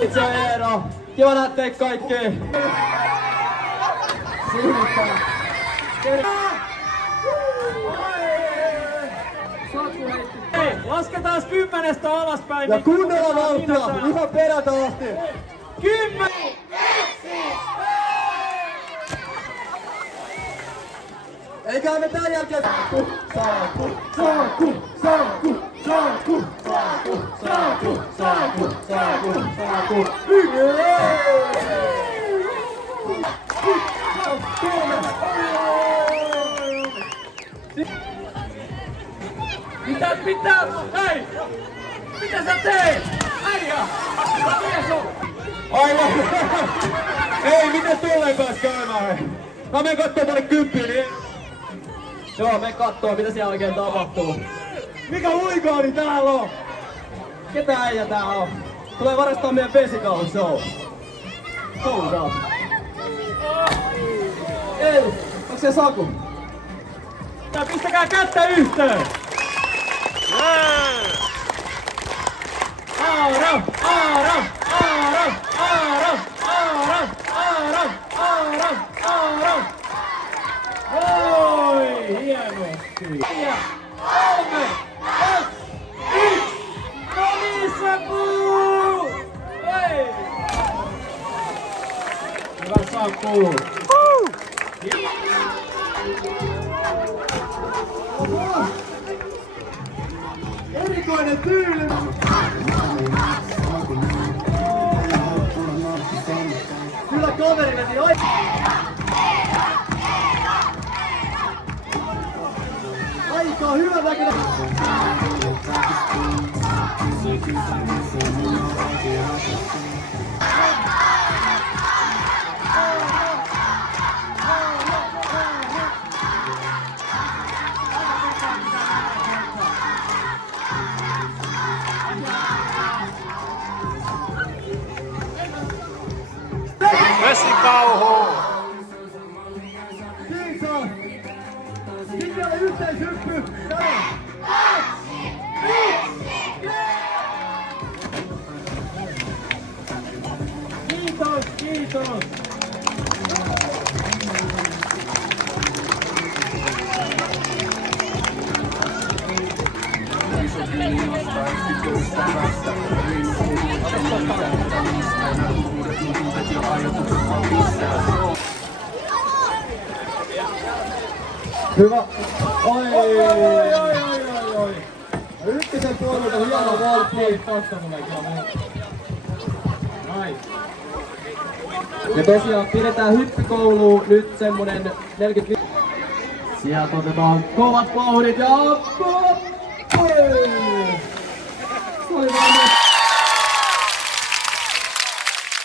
Itse on Eero. Kiva nähdä teitä kaikkea. Hei, lasketaan 10 alaspäin. Ja kunnolla vauhtia, ihan perätä asti. 10! Eiköhän me tän jälkeen... Saku. Mitä? Hei! Mitä sä teet? Äijä! Mies on! Aivan! Ei, miten tolleen pääs käymään? Mä menen kattoo tonne 10, niin... Joo, me kattoo mitä siellä oikein tapahtuu. Mikä huikaani täällä on? Ketä äijä tää on? Tulee varastaa meidän vesikauden show. Huudaa. Ei, onks se Saku? Ja pistäkää kättä yhteen! Aaro! Oi, hienosti! Ja 3, 2, 1! No niin, Saku! Hei! Hyvä Saku! Erikoinen tyyli! Kyllä kaveri veti oikein! Aika hyvä näköinen! Vesikauhu! Kiitos! Sitten vielä yhteishyppy! Kiitos! Hyvä! Oi! Ykkösen puolelta hieno wallplay. Ja tosiaan pidetään hyppykouluun nyt semmonen 45. Sieltä otetaan kovat vauhdit ja...